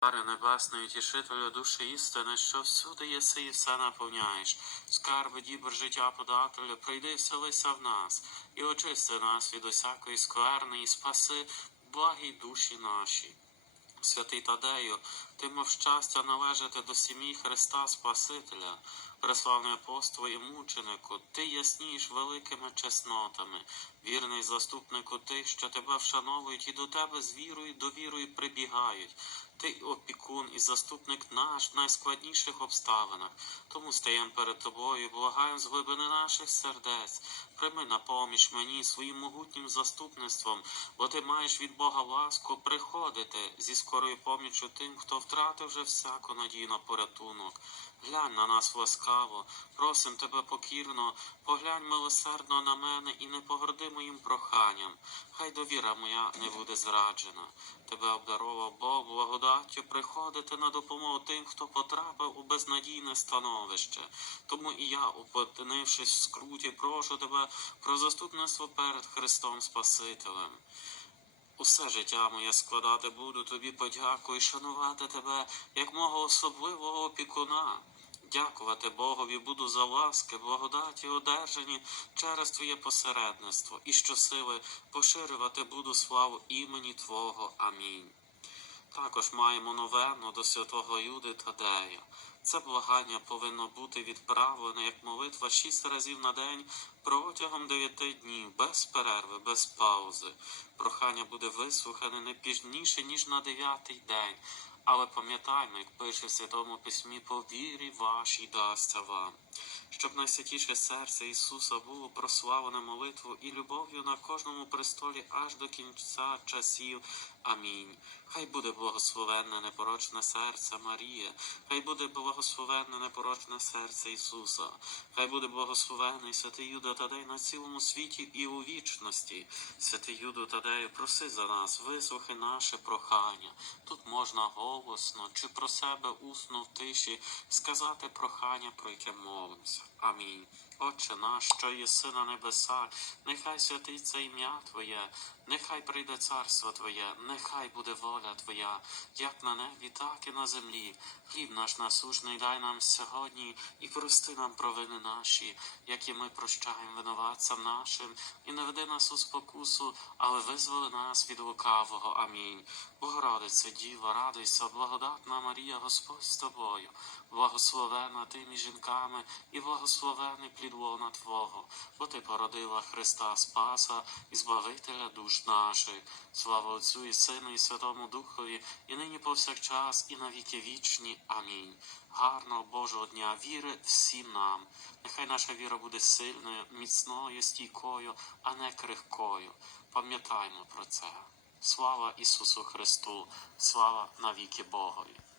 Пари небесної, тішителю душі істини, що всюди єси і все наповняєш. Скарби, дібр життя подателю, прийди вселися в нас, і очисти нас від усякої скверни, і спаси благі душі наші. Святий Тадею, ти мав щастя належати до сім'ї Христа Спасителя, преславний апостол і мученику, ти ясніш великими чеснотами, вірний заступнику тих, що тебе вшановують і до тебе з вірою, довірою прибігають. Ти опікун і заступник наш в найскладніших обставинах. Тому стаєм перед тобою, благаєм з глибини наших сердець. Прийми на поміч мені своїм могутнім заступництвом, бо ти маєш від Бога ласку приходити зі скорою поміччю тим, хто втратив вже всяку надію на порятунок. Глянь на нас ласкаво, просим тебе покірно, поглянь милосердно на мене і не погорди моїм проханням. Хай довіра моя не буде зраджена. Тебе обдарував Бог благодаттю приходити на допомогу тим, хто потрапив у безнадійне становище. Тому і я, употинившись в скруті, прошу тебе про заступництво перед Христом Спасителем. Усе життя моє складати буду тобі подяку і шанувати тебе як мого особливого опікуна. Дякувати Богові буду за ласки, благодаті, одержані через Твоє посередництво, і щосили поширювати буду славу імені Твого. Амінь. Також маємо новену до святого Юди Тадея. Це благання повинно бути відправлене як молитва шість разів на день протягом дев'яти днів, без перерви, без паузи. Прохання буде вислухане не пізніше, ніж на дев'ятий день. Але пам'ятаймо, як пише в Святому Письмі, по вірі вашій дасться вам, щоб найсвятіше серце Ісуса було прославлене молитву і любов'ю на кожному престолі аж до кінця часів. Амінь. Хай буде благословенне непорочне серце Марії, хай буде благословенне непорочне серце Ісуса, хай буде благословенний святий Юда Тадей на цілому світі і у вічності. Святий Юду Тадею, проси за нас, вислухай наше прохання. Тут можна голосно чи про себе усно в тиші сказати прохання, про яке молимося. Амінь. Отче наш, що єси на небесах, нехай святиться ім'я Твоє, нехай прийде царство Твоє, нехай буде воля Твоя, як на небі, так і на землі. Хліб наш насушний дай нам сьогодні і прости нам провини наші, які ми прощаємо винуватцям нашим, і не веди нас у спокусу, але визволи нас від лукавого. Амінь. Богородице, Діва, радуйся, благодатна Марія, Господь з тобою, благословена ти між жінками, і благословений плід лона Твого, бо ти породила Христа Спаса і Збавителя душ наших. Слава Отцю і Сину, і Святому Духові, і нині повсякчас, і на віки вічні. Амінь. Гарного Божого дня віри всім нам. Нехай наша віра буде сильною, міцною, стійкою, а не крихкою. Пам'ятаймо про це. Слава Ісусу Христу, слава навіки Богові.